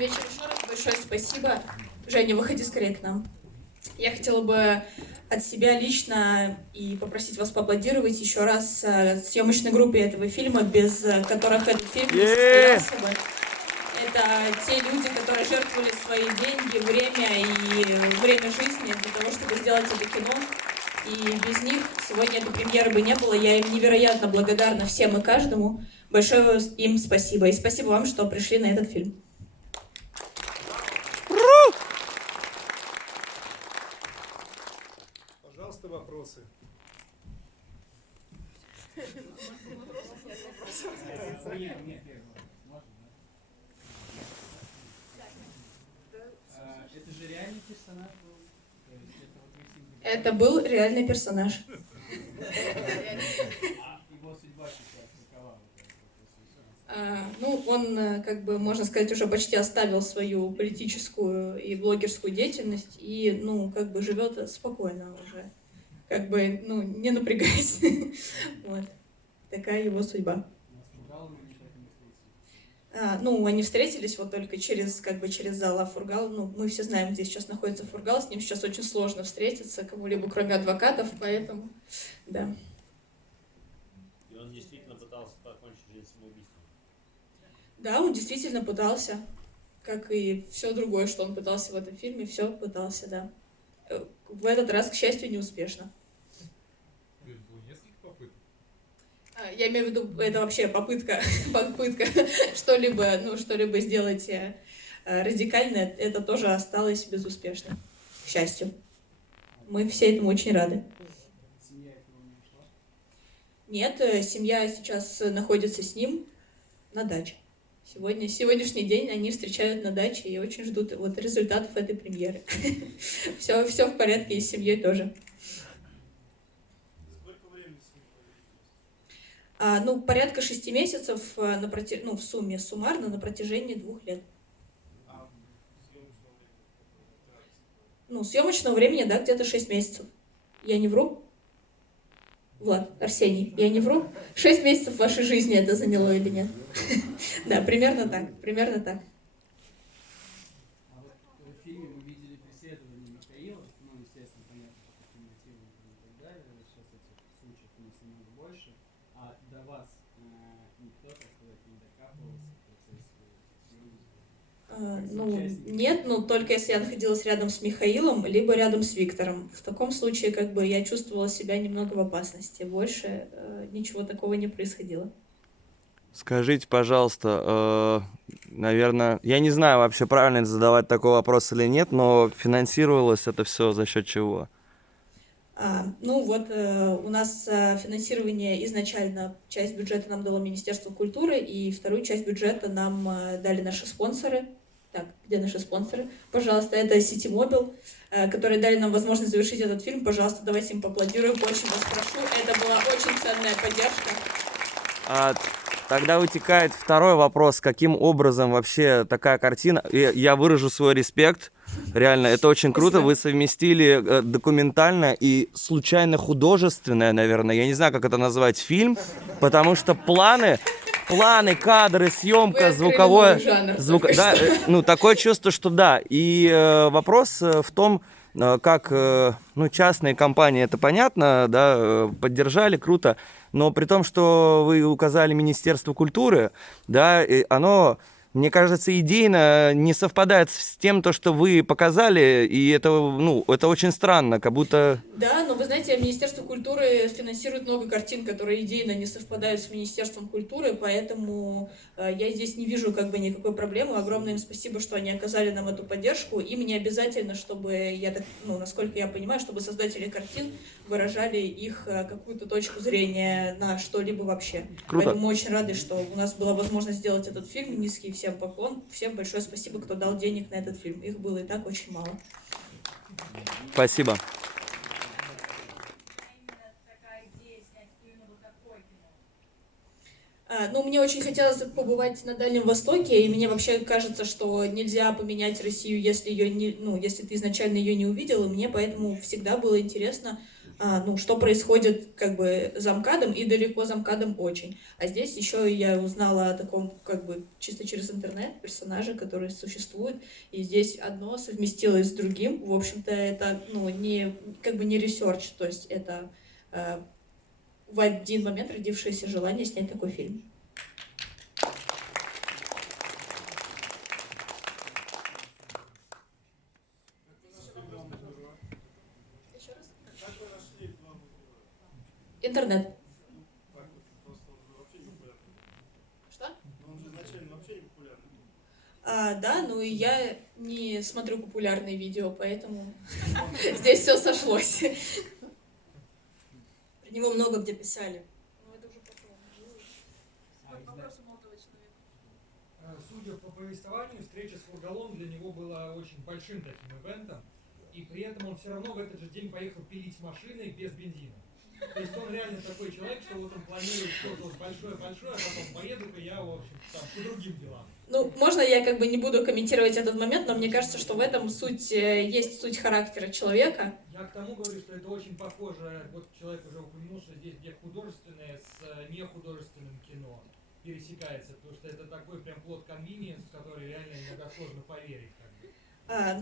вечер. Еще раз большое спасибо. Женя, выходи скорее к нам. Я хотела бы от себя лично и попросить вас поаплодировать еще раз съемочной группе этого фильма, без которых этот фильм не состоялся бы. Это те люди, которые жертвовали свои деньги, время жизни для того, чтобы сделать это кино. И без них сегодня этой премьеры бы не было. Я им невероятно благодарна всем и каждому. Большое им спасибо. И спасибо вам, что пришли на этот фильм. Пожалуйста, вопросы. Это же реальный персонаж был? Это был реальный персонаж. Его судьба сейчас какова? Ну, он, как бы, можно сказать, уже почти оставил свою политическую и блогерскую деятельность и, ну, как бы живет спокойно уже. Как бы, ну, не напрягаясь. Вот. Такая его судьба. Ну, они встретились вот только через зал Фургал. Ну, мы все знаем, где сейчас находится Фургал. С ним сейчас очень сложно встретиться кому-либо, кроме адвокатов, поэтому, да. И он действительно пытался покончить жизнь самоубийством? Да, он действительно пытался, как и все другое, что он пытался в этом фильме, все пытался, да. В этот раз, к счастью, неуспешно. Было несколько попыток. Я имею в виду, это вообще попытка что-либо сделать радикальное, это тоже осталось безуспешно, к счастью. Мы все этому очень рады. Семья этого не ушла? Нет, семья сейчас находится с ним на даче. Сегодняшний день они встречают на даче и очень ждут вот результатов этой премьеры. Все в порядке, и с семьей тоже. Сколько времени с ним провели? Ну, порядка 6 месяцев, в сумме, суммарно, на протяжении 2 лет. А съемочного времени? Ну, съемочного времени, да, где-то 6 месяцев. Я не вру? Влад, Арсений, я не вру? 6 месяцев вашей жизни это заняло или нет? Да, примерно так, примерно так. А вот в фильме мы видели преследование Михаила, ну, естественно, понятно, по каким мотивам и так далее, сейчас этих случаев у нас намного больше, а до вас никто, так сказать, не докапывался в процессе съемки? Ну, нет, но только если я находилась рядом с Михаилом, либо рядом с Виктором. В таком случае, как бы, я чувствовала себя немного в опасности. Больше ничего такого не происходило. Скажите, пожалуйста, наверное, я не знаю вообще, правильно ли задавать такой вопрос или нет, но финансировалось это все за счет чего? Ну вот у нас финансирование изначально, часть бюджета нам дало Министерство культуры, и вторую часть бюджета нам дали наши спонсоры. Так, где наши спонсоры? Пожалуйста, это Ситимобил, которые дали нам возможность завершить этот фильм. Пожалуйста, давайте им поаплодируем, очень вас прошу. Это была очень ценная поддержка. Тогда вытекает второй вопрос, каким образом вообще такая картина, я выражу свой респект, реально, это очень круто, Спасибо. вы совместили документально и случайно художественное, наверное, я не знаю, как это назвать, фильм, потому что планы, кадры, съемка, звуковое, да, ну, такое чувство, что да, и вопрос в том, как, ну, частные компании, это понятно, да, поддержали, круто, но при том, что вы указали Министерство культуры, да, и оно, мне кажется, идейно не совпадает с тем, то, что вы показали, и это, ну, это очень странно, как будто... Да, но вы знаете, Министерство культуры финансирует много картин, которые идейно не совпадают с Министерством культуры, поэтому я здесь не вижу как бы никакой проблемы. Огромное им спасибо, что они оказали нам эту поддержку. Им не обязательно, чтобы, насколько я понимаю, чтобы создатели картин выражали их какую-то точку зрения на что-либо вообще. Круто. Поэтому мы очень рады, что у нас была возможность сделать этот фильм. Низкий всем поклон. Всем большое спасибо, кто дал денег на этот фильм. Их было и так очень мало. Спасибо. Ну, мне очень хотелось побывать на Дальнем Востоке, и мне вообще кажется, что нельзя поменять Россию, если ты изначально ее не увидел, и мне поэтому всегда было интересно ну, что происходит как бы за МКАДом и далеко за МКАДом очень. А здесь еще я узнала о таком, как бы, чисто через интернет персонаже, которые существуют, и здесь одно совместилось с другим. В общем-то, это, ну, не, как бы не ресерч, то есть это в один момент родившееся желание снять такой фильм. Как вы нашли главного героя? Интернет. Так вот, просто он же вообще не популярный. Что? Но он же изначально вообще не популярный. Да, ну и я не смотрю популярные видео, поэтому здесь все сошлось. Про него много где писали. Но это уже потом. А из- Вопросы молодого человека. Судя по повествованию, встреча с Волголом для него была очень большим таким ивентом, и при этом он все равно в этот же день поехал пилить машины без бензина. То есть он реально такой человек, что вот он планирует что-то вот большое-большое, а потом поеду-ка я, в общем, там, по другим делам. Ну, можно я как бы не буду комментировать этот момент, но мне кажется, что в этом суть, есть суть характера человека. Я к тому говорю, что это очень похоже, вот человек уже упомянул, что здесь где художественное с нехудожественным кино пересекается, потому что это такой прям плод convenience, в который реально иногда сложно поверить. Как бы.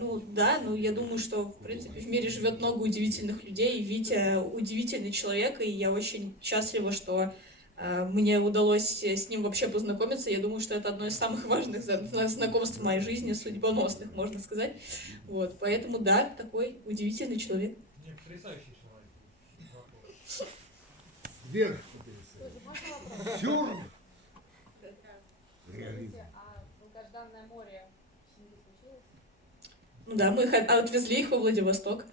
Ну да, ну я думаю, что в принципе в мире живет много удивительных людей, и Витя удивительный человек, и я очень счастлива, что мне удалось с ним вообще познакомиться. Я думаю, что это одно из самых важных знакомств в моей жизни, судьбоносных, можно сказать. Вот, поэтому да, такой удивительный человек. Мне потрясающий человек. Вопрос. Вверх. Можно вопрос? Сюр. Скажите, а долгожданное море в семье случилось? Ну да, мы их отвезли их во Владивосток.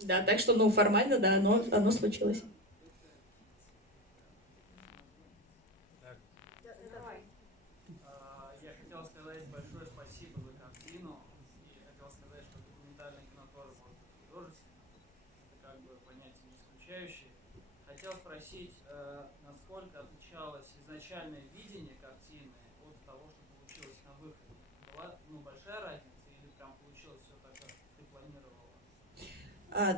Да, так что, ну, формально, да, оно случилось. Давай. Я хотел сказать большое спасибо за картину. И хотел сказать, что документальное кино тоже может быть художественным. Это как бы понятие не исключающее. Хотел спросить, насколько отличалось изначальное видение картины от того, что получилось на выходе? Была большая разница или прям получилось все так, как ты планировала?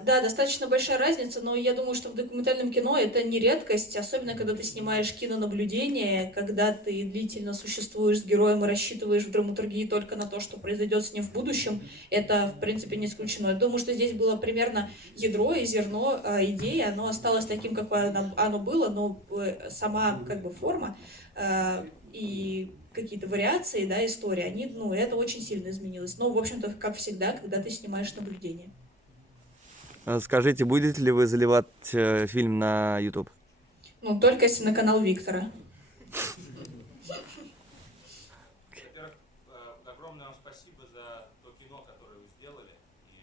Да, достаточно большая разница, но я думаю, что в документальном кино это не редкость, особенно когда ты снимаешь кинонаблюдение, когда ты длительно существуешь с героем и рассчитываешь в драматургии только на то, что произойдет с ним в будущем, это, в принципе, не исключено. Я думаю, что здесь было примерно ядро и зерно идеи, оно осталось таким, какое оно было, но сама как бы форма и какие-то вариации, да, истории, они, ну, это очень сильно изменилось. Но, в общем-то, как всегда, когда ты снимаешь наблюдение. Скажите, будете ли вы заливать фильм на YouTube? Ну, только если на канал Виктора. Во-первых, огромное вам спасибо за то кино, которое вы сделали. И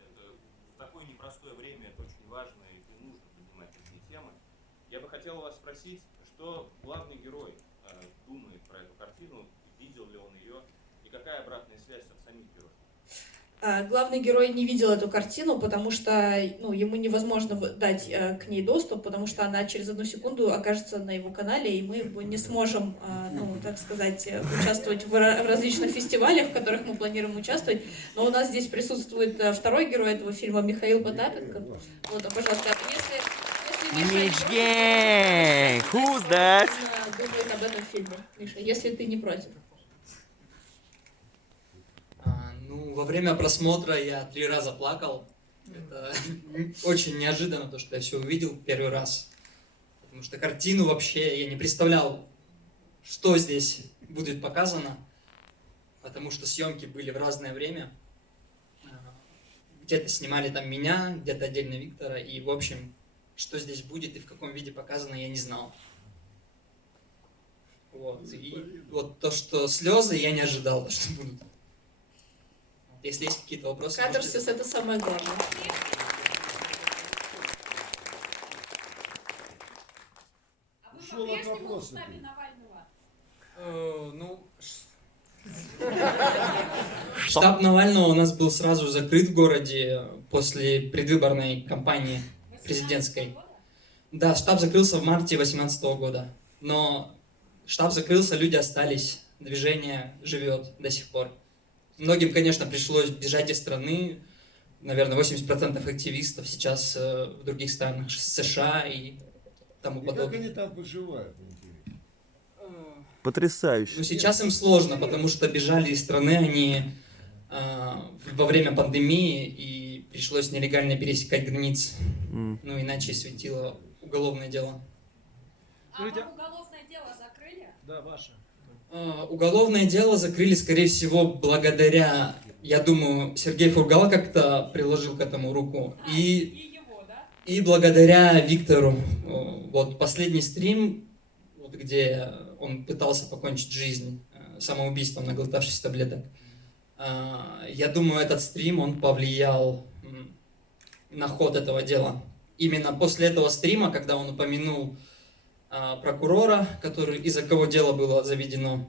это в такое непростое время это очень важно и нужно поднимать такие темы. Я бы хотел вас спросить, что главный герой думает про эту картину, видел ли он ее, и какая обратная связь от самих героев? Главный герой не видел эту картину, потому что, ну, ему невозможно дать к ней доступ, потому что она через 1 секунду окажется на его канале, и мы не сможем, ну, так сказать, участвовать в различных фестивалях, в которых мы планируем участвовать. Но у нас здесь присутствует второй герой этого фильма, Михаил Потапенко. Вот, пожалуйста, если Миша не Mitch Gang! Who's that? думает об этом фильме, Миша, если ты не против. Ну, во время просмотра я 3 раза плакал. Это очень неожиданно, то, что я все увидел первый раз. Потому что картину вообще я не представлял, что здесь будет показано. Потому что съемки были в разное время. Где-то снимали там меня, где-то отдельно Виктора. И, в общем, что здесь будет и в каком виде показано, я не знал. Вот. И вот то, что слезы, я не ожидал, что будут. Если есть какие-то вопросы... Катарсис — это самое главное. А вы Ушел от по-прежнему в вопроса штабе ты. Навального? Штаб Навального у нас был сразу закрыт в городе после предвыборной кампании президентской. Да, штаб закрылся в марте 2018 года. Но штаб закрылся, люди остались, движение живет до сих пор. Многим, конечно, пришлось бежать из страны. Наверное, 80% активистов сейчас в других странах, США и тому И как подобное. они там выживают, интересно? Потрясающе. Ну, сейчас им сложно, потому что бежали из страны они во время пандемии, и пришлось нелегально пересекать границы. М. Ну, иначе светило уголовное дело. А Скажите, вам уголовное дело закрыли? Да, ваше. Уголовное дело закрыли, скорее всего, благодаря, я думаю, Сергей Фургал как-то приложил к этому руку. И его, да? И благодаря Виктору. Вот последний стрим, вот, где он пытался покончить жизнь самоубийством, наглотавшись таблеток. Я думаю, этот стрим, он повлиял на ход этого дела. Именно после этого стрима, когда он упомянул прокурора, из-за кого дело было заведено,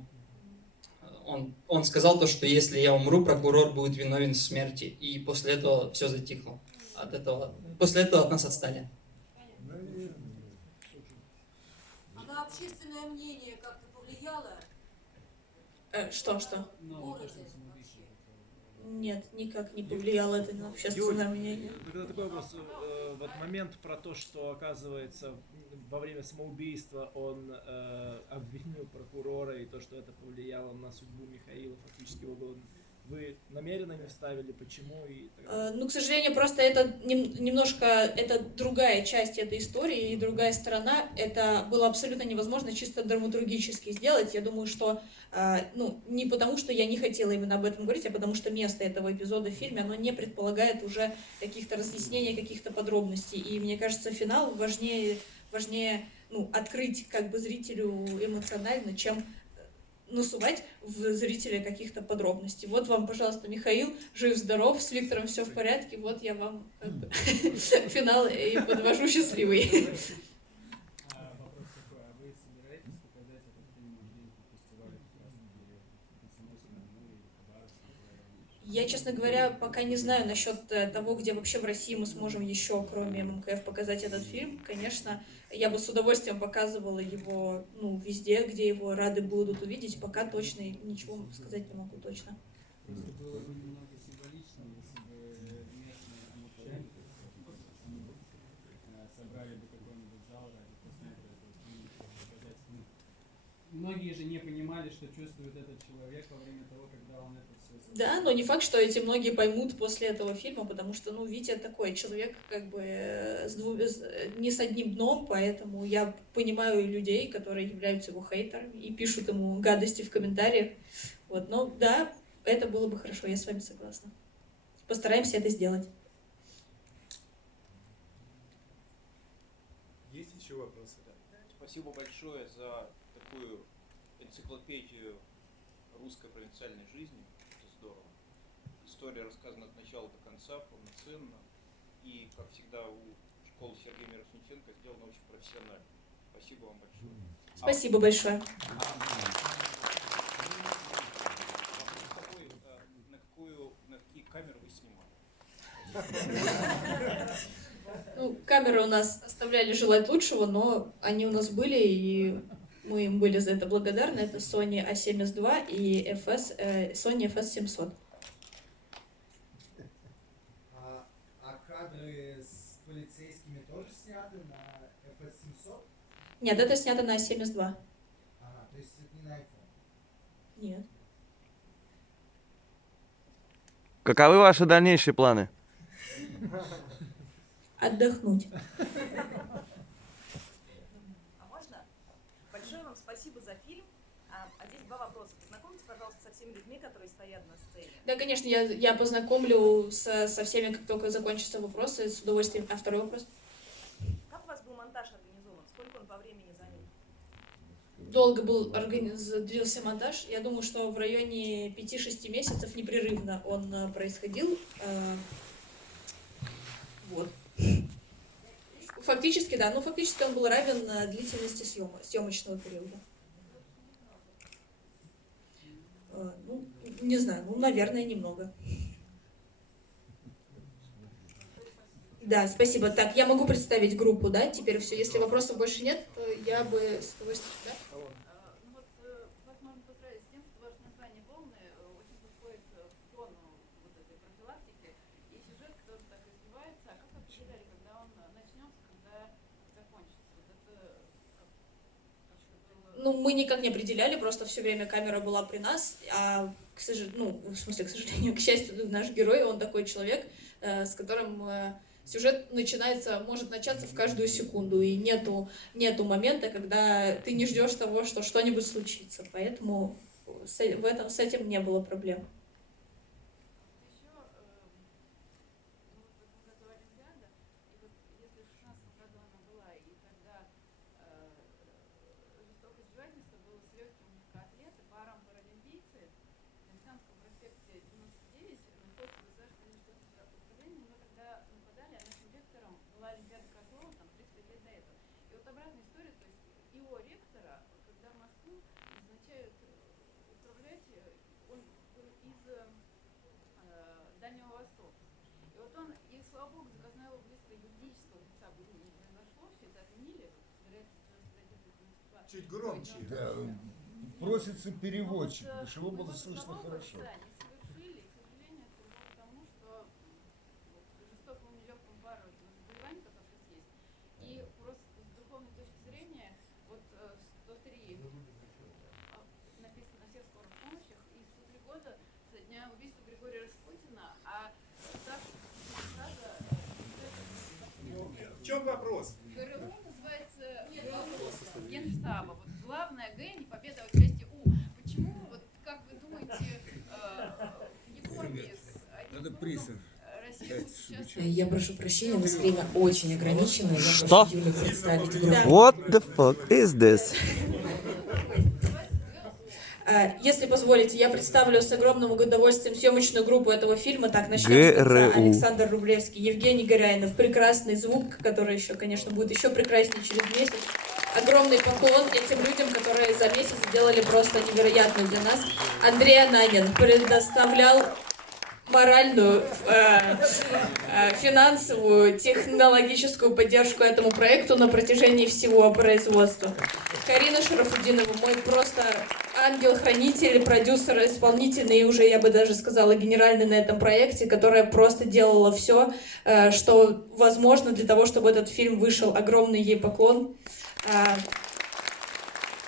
он сказал то, что если я умру, прокурор будет виновен в смерти. И после этого все затихло. После этого от нас отстали. Наверное. А на общественное мнение как-то повлияло? Что? Ну, вот то, что Городе самоубийство. Нет, никак не повлияло это на общественное мнение. Тогда такой вопрос. Вот момент про то, что, оказывается, во время самоубийства он обвинил прокурора и то, что это повлияло на судьбу Михаила, фактически его было. Вы намеренно не вставили, почему и так далее? Ну, к сожалению, просто это немножко, это другая часть этой истории и другая сторона. Это было абсолютно невозможно чисто драматургически сделать. Я думаю, что, ну, не потому, что я не хотела именно об этом говорить, а потому что место этого эпизода в фильме, оно не предполагает уже каких-то разъяснений, каких-то подробностей. И мне кажется, финал важнее, ну, открыть как бы зрителю эмоционально, чем насувать в зрителя каких-то подробностей. Вот вам, пожалуйста, Михаил, жив-здоров, с Виктором все в порядке, вот я вам как бы финал и подвожу счастливый. Вопрос такой, а вы собираетесь показать этот фильм на фестивале как раз таки на море или Хабаровске? Я, честно говоря, пока не знаю насчет того, где вообще в России мы сможем еще, кроме ММКФ, показать этот фильм. Конечно, я бы с удовольствием показывала его, ну, везде, где его рады будут увидеть. Пока точно ничего сказать не могу точно. Просто было бы немного символично, если бы местные англичане собрали бы какой-нибудь зал ради просмотра этого фильма, показать. Ну, многие же не понимали, что чувствует этот человек во время того, когда он это все... Да, но не факт, что эти многие поймут после этого фильма, потому что, ну, Витя такой человек, как бы, не с одним дном, поэтому я понимаю людей, которые являются его хейтерами и пишут ему гадости в комментариях. Вот, но да, это было бы хорошо, я с вами согласна. Постараемся это сделать. Есть еще вопросы? Спасибо большое за такую энциклопедию русской провинциальной жизни. Это здорово. История рассказана от начала до конца, полноценно. И, как всегда, у школы Сергея Мирошниченко сделано очень профессионально. Спасибо вам большое. Спасибо большое. На какие камеры вы снимали? Ну, камеры у нас оставляли желать лучшего, но они у нас были, и мы им были за это благодарны. Это Sony A72 и Sony FS700. А кадры с полицейскими тоже сняты на FS700? Нет, это снято на A72. Ага, то есть это не на iPhone. Нет. Каковы ваши дальнейшие планы? Отдохнуть. А можно? Большое вам спасибо за фильм. А здесь два вопроса. Познакомьтесь, пожалуйста, со всеми людьми, которые стоят на сцене. Да, конечно, я познакомлю со всеми, как только закончатся вопросы, с удовольствием. А второй вопрос? Как у вас был монтаж организован? Сколько он по времени занял? Долго длился монтаж. Я думаю, что в районе 5-6 месяцев непрерывно он происходил. Вот. Фактически, да. Ну, фактически он был равен длительности съемочного периода. Ну, не знаю, ну, наверное, немного. Да, спасибо. Так, я могу представить группу, да? Теперь все. Если вопросов больше нет, то я бы с удовольствием... Да? Ну вот вас можно поздравить с тем, что ваше название «Волны» очень подходит ну, мы никак не определяли, просто все время камера была при нас, а, ну, в смысле, к сожалению, к счастью, наш герой, он такой человек, с которым сюжет может начаться в каждую секунду, и нету момента, когда ты не ждешь того, что что-нибудь случится, поэтому с этим не было проблем. Чуть громче. Да, просится переводчик, потому что его было слышно хорошо. В чем вопрос? ГРУ называется Генштаба. Вот главное Г, не победа в части У. Почему, вот как вы думаете, Япония с Надо присов. Я прошу прощения, у нас время очень ограничено. Я Что? прошу Юлю представить группу. What the fuck is this? Если позволите, я представлю с огромным удовольствием съемочную группу этого фильма. Так, начнем с ГРУ. конца. Александр Рублевский, Евгений Горяинов, прекрасный звук, который еще, конечно, будет еще прекраснее через месяц. Огромный поклон этим людям, которые за месяц сделали просто невероятную для нас. Андрей Ананин предоставлял моральную, финансовую, технологическую поддержку этому проекту на протяжении всего производства. Карина Шарафудинова, мой просто ангел-хранитель, продюсер, исполнительный, и уже, я бы даже сказала, генеральный на этом проекте, которая просто делала все, что возможно для того, чтобы этот фильм вышел. Огромный ей поклон.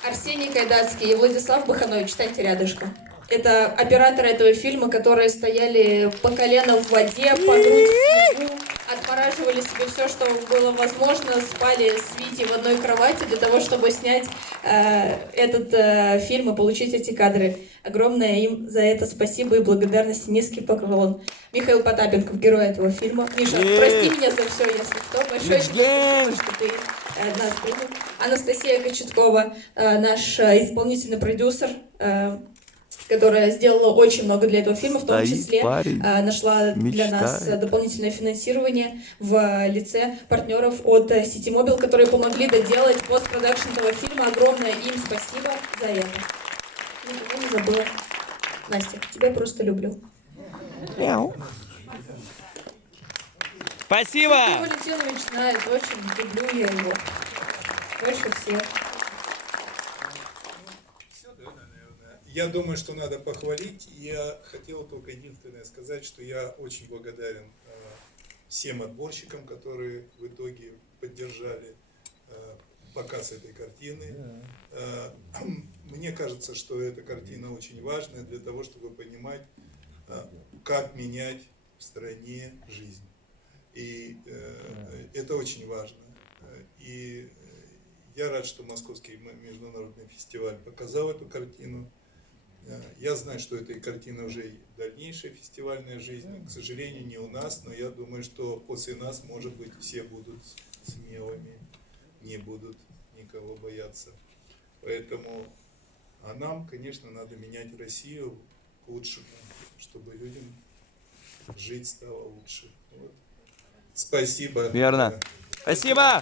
Арсений Кайдацкий и Владислав Баханович, станьте рядышком. Это операторы этого фильма, которые стояли по колено в воде, по грудь в снегу, отмораживали себе все, что было возможно, спали с Витей в одной кровати для того, чтобы снять этот фильм и получить эти кадры. Огромное им за это спасибо и благодарность, низкий поклон. Михаил Потапенков, герой этого фильма. Миша, прости меня за все, если что. Большое спасибо, что ты нас принял. Анастасия Кочеткова, наш исполнительный продюсер, которая сделала очень много для этого фильма, в том числе нашла для нас дополнительное финансирование в лице партнеров от City Mobile, которые помогли доделать постпродакшн этого фильма. Огромное им спасибо за это. Никого не забыла. Настя, тебя просто люблю. Спасибо! Сергей Валентинович знает, очень люблю я его. Больше всех. Я думаю, что надо похвалить. Я хотел только единственное сказать, что я очень благодарен всем отборщикам, которые в итоге поддержали показ этой картины. Мне кажется, что эта картина очень важная для того, чтобы понимать, как менять в стране жизнь. И это очень важно. И я рад, что Московский международный фестиваль показал эту картину. Я знаю, что этой картины уже и дальнейшая фестивальная жизнь, к сожалению, не у нас, но я думаю, что после нас, может быть, все будут смелыми, не будут никого бояться. Поэтому, а нам, конечно, надо менять Россию к лучшему, чтобы людям жить стало лучше. Вот. Спасибо. Верно. Спасибо.